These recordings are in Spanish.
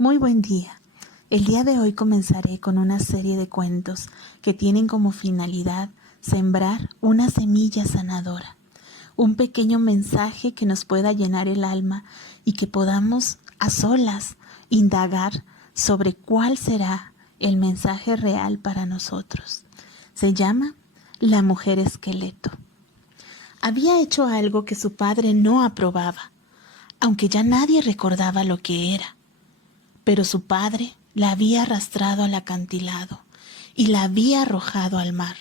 Muy buen día. El día de hoy comenzaré con una serie de cuentos que tienen como finalidad sembrar una semilla sanadora, un pequeño mensaje que nos pueda llenar el alma y que podamos a solas indagar sobre cuál será el mensaje real para nosotros. Se llama La Mujer Esqueleto. Había hecho algo que su padre no aprobaba, aunque ya nadie recordaba lo que era. Pero su padre la había arrastrado al acantilado y la había arrojado al mar.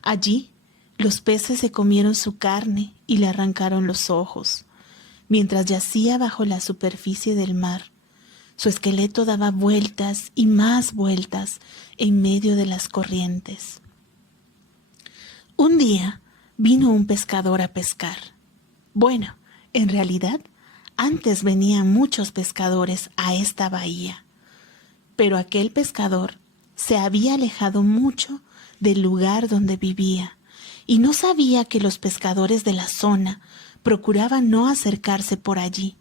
Allí, los peces se comieron su carne y le arrancaron los ojos. Mientras yacía bajo la superficie del mar, su esqueleto daba vueltas y más vueltas en medio de las corrientes. Un día vino un pescador a pescar. Bueno, en realidad, antes venían muchos pescadores a esta bahía, pero aquel pescador se había alejado mucho del lugar donde vivía y no sabía que los pescadores de la zona procuraban no acercarse por allí,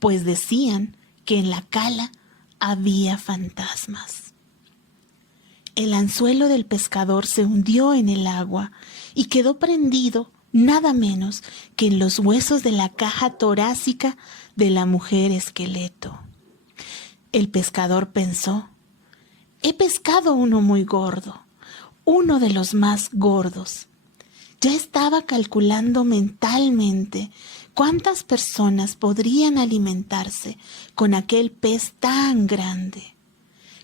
pues decían que en la cala había fantasmas. El anzuelo del pescador se hundió en el agua y quedó prendido nada menos que en los huesos de la caja torácica de la mujer esqueleto. El pescador pensó: he pescado uno muy gordo, uno de los más gordos. Ya estaba calculando mentalmente cuántas personas podrían alimentarse con aquel pez tan grande,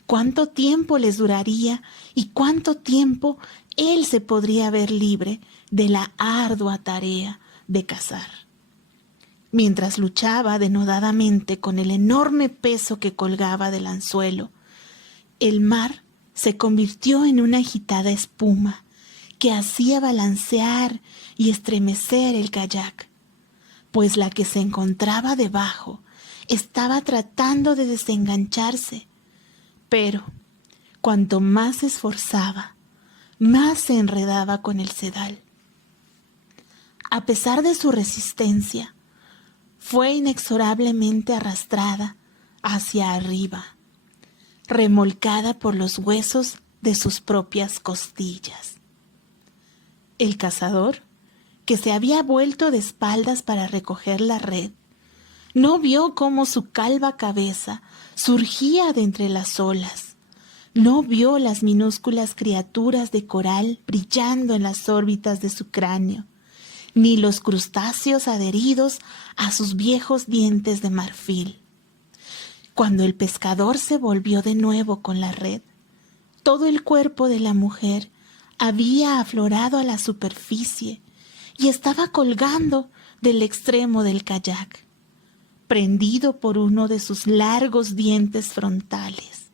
cuánto tiempo les duraría y cuánto tiempo él se podría ver libre de la ardua tarea de cazar. Mientras luchaba denodadamente con el enorme peso que colgaba del anzuelo, el mar se convirtió en una agitada espuma que hacía balancear y estremecer el kayak, pues la que se encontraba debajo estaba tratando de desengancharse, pero cuanto más se esforzaba, más se enredaba con el sedal. A pesar de su resistencia, fue inexorablemente arrastrada hacia arriba, remolcada por los huesos de sus propias costillas. El cazador, que se había vuelto de espaldas para recoger la red, no vio cómo su calva cabeza surgía de entre las olas. No vio las minúsculas criaturas de coral brillando en las órbitas de su cráneo, ni los crustáceos adheridos a sus viejos dientes de marfil. Cuando el pescador se volvió de nuevo con la red, todo el cuerpo de la mujer había aflorado a la superficie y estaba colgando del extremo del kayak, prendido por uno de sus largos dientes frontales.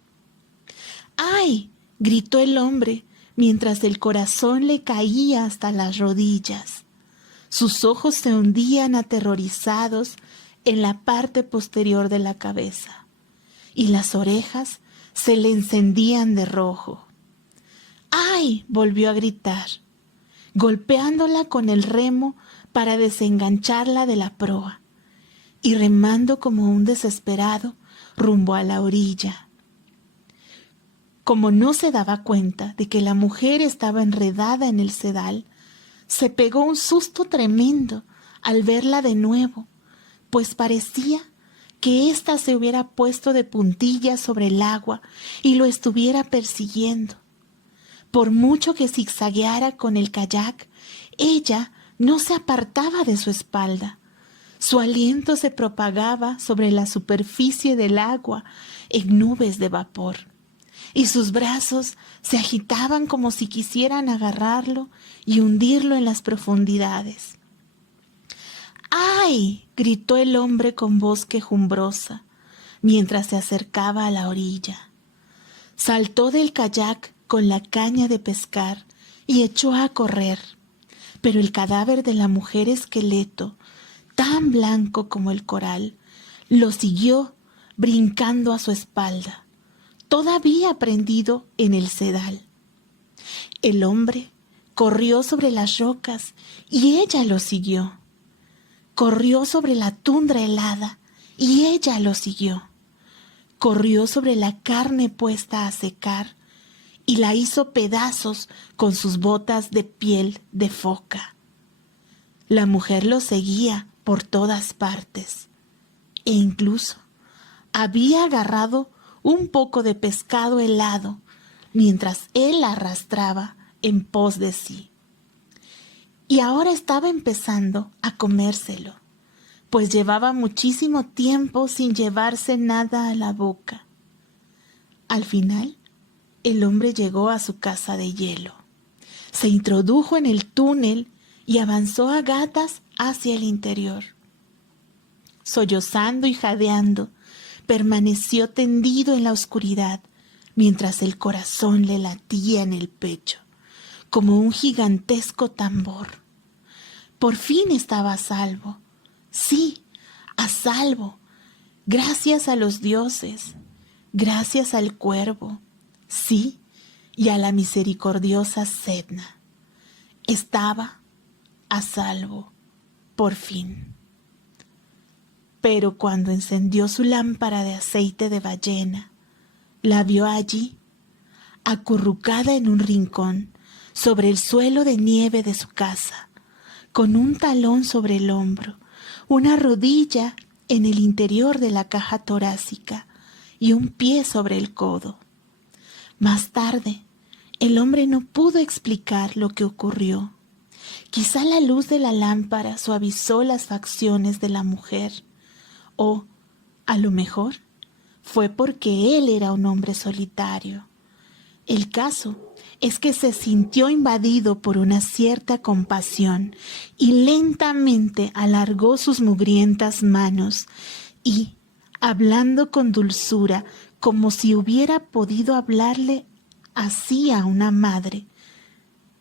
¡Ay!, gritó el hombre mientras el corazón le caía hasta las rodillas. Sus ojos se hundían aterrorizados en la parte posterior de la cabeza y las orejas se le encendían de rojo. ¡Ay!, volvió a gritar, golpeándola con el remo para desengancharla de la proa y remando como un desesperado rumbo a la orilla. Como no se daba cuenta de que la mujer estaba enredada en el sedal, se pegó un susto tremendo al verla de nuevo, pues parecía que ésta se hubiera puesto de puntillas sobre el agua y lo estuviera persiguiendo. Por mucho que zigzagueara con el kayak, ella no se apartaba de su espalda. Su aliento se propagaba sobre la superficie del agua en nubes de vapor, y sus brazos se agitaban como si quisieran agarrarlo y hundirlo en las profundidades. ¡Ay!, gritó el hombre con voz quejumbrosa, mientras se acercaba a la orilla. Saltó del kayak con la caña de pescar y echó a correr, pero el cadáver de la mujer esqueleto, tan blanco como el coral, lo siguió brincando a su espalda, todavía prendido en el sedal. El hombre corrió sobre las rocas y ella lo siguió. Corrió sobre la tundra helada y ella lo siguió. corrió sobre la carne puesta a secar y la hizo pedazos con sus botas de piel de foca. La mujer lo seguía por todas partes e incluso había agarrado un poco de pescado helado mientras él la arrastraba en pos de sí. Y ahora estaba empezando a comérselo, pues llevaba muchísimo tiempo sin llevarse nada a la boca. Al final, el hombre llegó a su casa de hielo. Se introdujo en el túnel y avanzó a gatas hacia el interior. Sollozando y jadeando, permaneció tendido en la oscuridad mientras el corazón le latía en el pecho, como un gigantesco tambor. Por fin estaba a salvo. Sí, a salvo. Gracias a los dioses, gracias al cuervo, sí, y a la misericordiosa Sedna. Estaba a salvo, por fin. Pero cuando encendió su lámpara de aceite de ballena, la vio allí, acurrucada en un rincón, sobre el suelo de nieve de su casa, con un talón sobre el hombro, una rodilla en el interior de la caja torácica y un pie sobre el codo. Más tarde, el hombre no pudo explicar lo que ocurrió. Quizá la luz de la lámpara suavizó las facciones de la mujer, o, a lo mejor, fue porque él era un hombre solitario. El caso es que se sintió invadido por una cierta compasión y lentamente alargó sus mugrientas manos y, hablando con dulzura, como si hubiera podido hablarle así a una madre,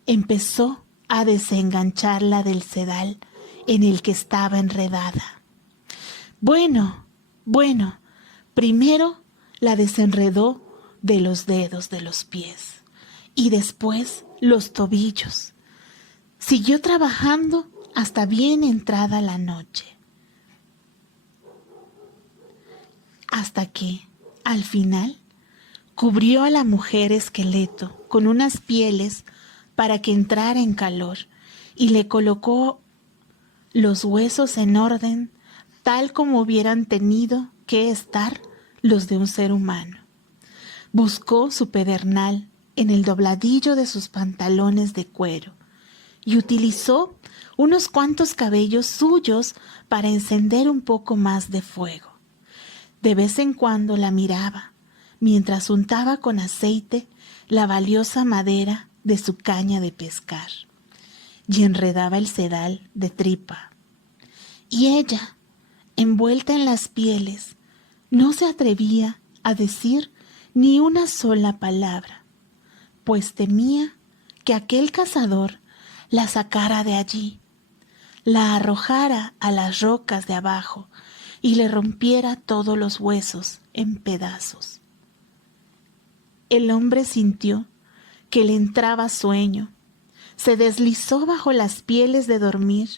empezó a desengancharla del sedal en el que estaba enredada. Bueno, primero la desenredó de los dedos de los pies y después los tobillos. Siguió trabajando hasta bien entrada la noche, hasta que, al final, cubrió a la mujer esqueleto con unas pieles para que entrara en calor y le colocó los huesos en orden, tal como hubieran tenido que estar los de un ser humano. Buscó su pedernal en el dobladillo de sus pantalones de cuero y utilizó unos cuantos cabellos suyos para encender un poco más de fuego. De vez en cuando la miraba, mientras untaba con aceite la valiosa madera de su caña de pescar, y enredaba el sedal de tripa. Y ella, envuelta en las pieles, no se atrevía a decir ni una sola palabra, pues temía que aquel cazador la sacara de allí, la arrojara a las rocas de abajo y le rompiera todos los huesos en pedazos. El hombre sintió que le entraba sueño, se deslizó bajo las pieles de dormir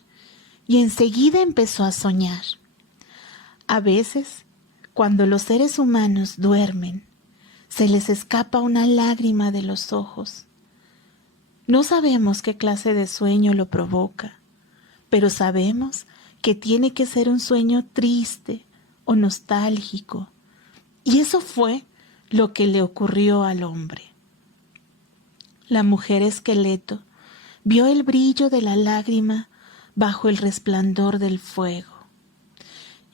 y enseguida empezó a soñar. A veces, cuando los seres humanos duermen, se les escapa una lágrima de los ojos. No sabemos qué clase de sueño lo provoca, pero sabemos que tiene que ser un sueño triste o nostálgico, y eso fue lo que le ocurrió al hombre. La mujer esqueleto vio el brillo de la lágrima bajo el resplandor del fuego,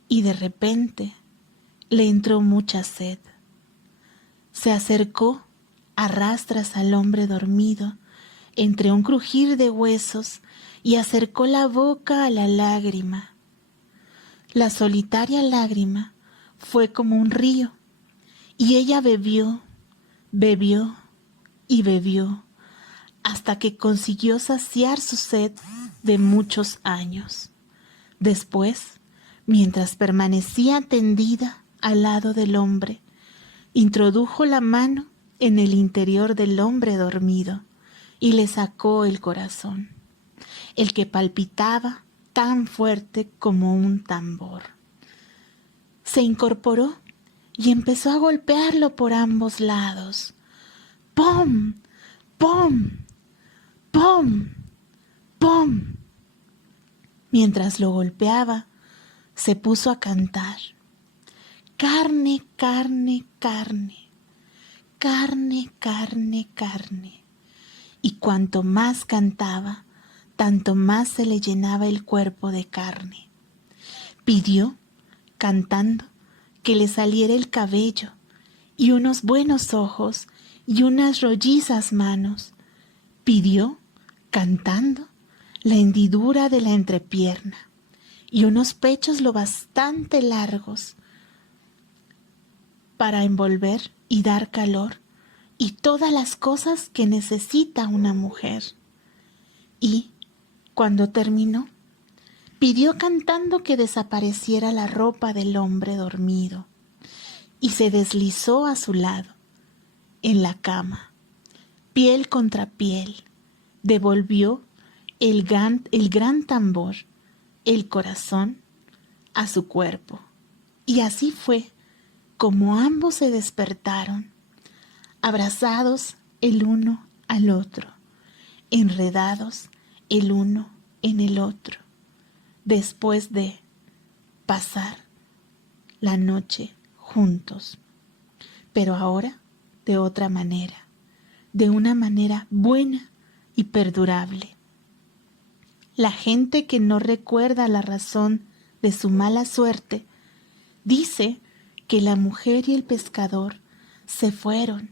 y de repente le entró mucha sed. Se acercó a rastras al hombre dormido entre un crujir de huesos y acercó la boca a la lágrima. La solitaria lágrima fue como un río, y ella bebió, bebió y bebió, hasta que consiguió saciar su sed de muchos años. Después, mientras permanecía tendida al lado del hombre, introdujo la mano en el interior del hombre dormido y le sacó el corazón, el que palpitaba tan fuerte como un tambor. Se incorporó y empezó a golpearlo por ambos lados. ¡Pum! ¡Pum! ¡Pum! ¡Pum! Mientras lo golpeaba, se puso a cantar. Carne, carne, carne. Carne, carne, carne. Y cuanto más cantaba, tanto más se le llenaba el cuerpo de carne. Pidió, cantando, que le saliera el cabello y unos buenos ojos y unas rollizas manos. Pidió, cantando, la hendidura de la entrepierna y unos pechos lo bastante largos para envolver y dar calor y todas las cosas que necesita una mujer. Y, cuando terminó, pidió cantando que desapareciera la ropa del hombre dormido y se deslizó a su lado, en la cama, piel contra piel, devolvió el gran tambor, el corazón, a su cuerpo. Y así fue como ambos se despertaron, abrazados el uno al otro, enredados el uno en el otro, después de pasar la noche juntos, pero ahora de otra manera, de una manera buena y perdurable. La gente que no recuerda la razón de su mala suerte dice que la mujer y el pescador se fueron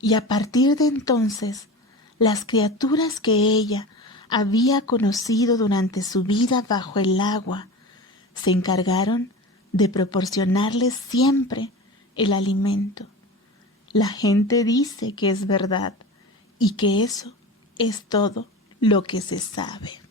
y a partir de entonces las criaturas que ella había conocido durante su vida bajo el agua se encargaron de proporcionarles siempre el alimento. La gente dice que es verdad y que eso es todo lo que se sabe.